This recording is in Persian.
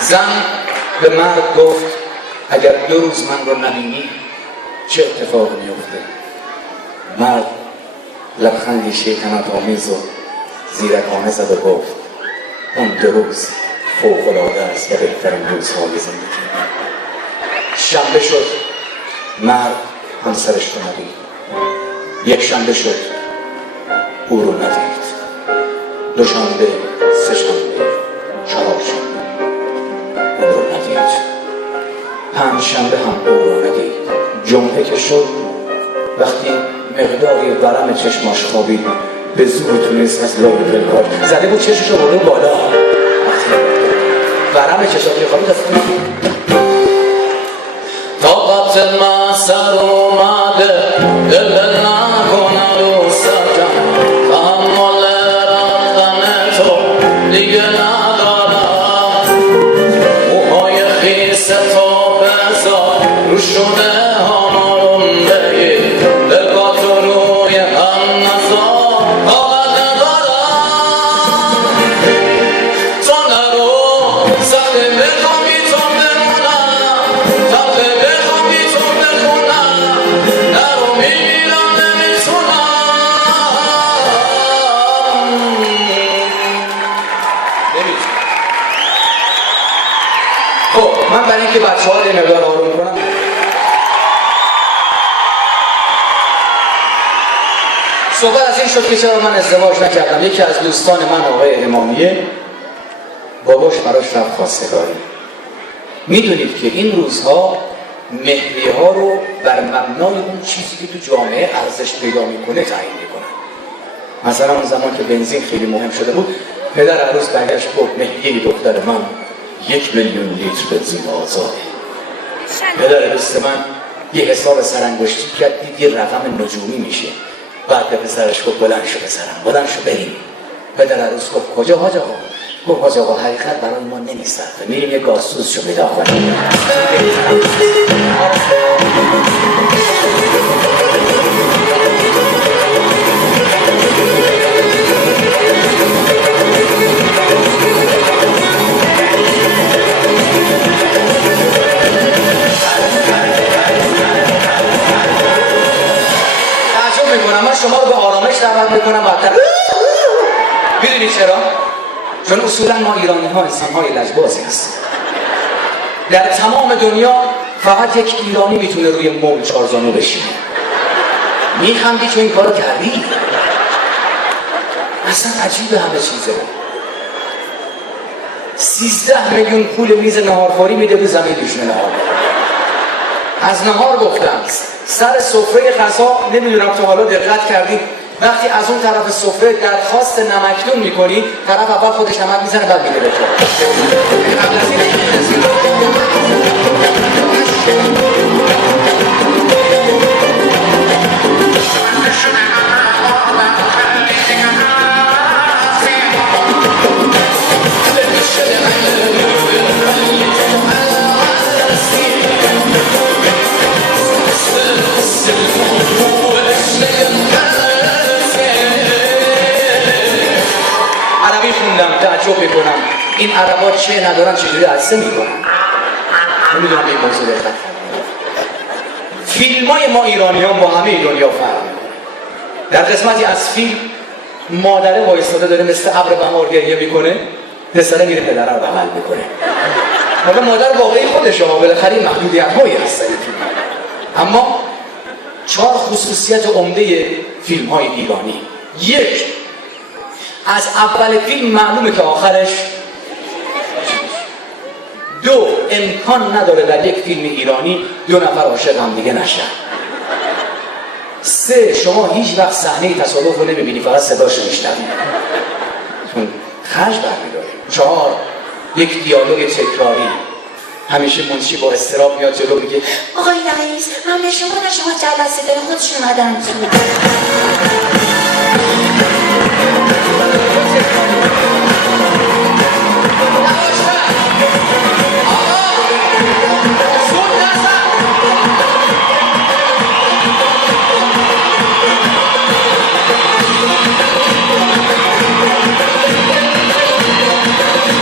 زن به مرد گفت اگر 2 روز من رو نبینی چه اتفاق میفته؟ مرد لبخندی شیطنت آمیز و زیرکانه زد و گفت اون 2 روز فوق‌العاده است و بهترین روزهای زندگی. شنبه شد، مرد همسرش رو ندید. یک شنبه شد، او رو ندید. 2 شنبه، 3 شنبه، 4 شنبه، او رو ندید. 5 شنبه هم او رو ندید. جمعه که شد، وقتی مقداری ورم چشماش خوابید به زور تونست از لای پلکاش زده بود چشمشو برده بالا. ورم چشماش خوابید از طاقت من سر اومده دل نکنه رو سکن تحمل رفتن تو دیگه ندارم. موهای خیس تو بذار رو شونه هامارون بگیر دلگاه تو روی هم نزار طاقت ندارم. تو نرو سخته بخوام بی تو بمونم تخته بخوام بی تو بخونم نرو میمیرم نمیتونم. خب من برای اینکه بچه ها یه مقدار آروم کنم صحبت از این شد که چرا من ازدواج نکردم. یکی از دوستان من آقای امامیه باباش براش رفت خواستگاری. میدونید که این روزها مهریه ها رو بر مبنای اون چیزی که تو جامعه ارزش پیدا میکنه تعیین میکنن. مثلا اون زمان که بنزین خیلی مهم شده بود پدر عروس برگشت گفت مهریه دختر من 1 میلیون لیتر بنزین آزاده. پدر دوست من یه حساب سرانگشتی کرد دید یه رقم نجومی میشه. بعد به پسرش گفت بلند شو پسرم بلند شو بریم. پدر عروس گفت کجا حاج آقا؟ گفت حاج آقا حقیقت برای ما نمی‌صرفه میریم یه گازسوز شو پیدا کنیم. من شما رو به آرامش دعوت میکنم بعدتر میدونی چرا؟ چون اصولا ما ایرانی ها انسان های لجبازی هستیم. در تمام دنیا فقط یک ایرانی میتونه روی موم 4 زانو بشینه. میخندی چون این کارو کردی؟ اصلا عجیبه همه چیزه. 13 میلیون پول میز نهارخوری میده به زمین دوشنه نهار. از نهار گفتم سر سفره غذا نمیدونم تو حالا دقت کردی وقتی از اون طرف سفره درخواست نمکدون میکنی طرف اول خودش نمک میزنه بعد میده به تو. عربی خوندم تعجب میکنم این عربا چه ندارن چجوری عدسه میکنن. نمیدونم به این موضوع دقت کنم. فیلمای ما ایرانیان با همه دنیا فرق میکنه. در قسمتی از فیلم مادره وایستاده داره مثل ابر بهار گریه میکنه پسره میره پدره رو بغل میکنه. حالا مادر واقعی خودشه بالاخره محدودیت‌هایی هست این فیلم. اما 4 خصوصیت عمده فیلم‌های ایرانی. 1 از اول فیلم معلومه که آخرش 2 امکان نداره در یک فیلم ایرانی 2 نفر عاشق هم دیگه نشن. 3 شما هیچ وقت صحنه تصادف رو نمیبینی فقط صداش رو میشنوی چون خرج برمیداره. 4 یک دیالوگ تکراری. همیشه منشی با اضطراب میاد جلو میگه آقای رئیس من شما جلسه داره خودشون اومدن تو.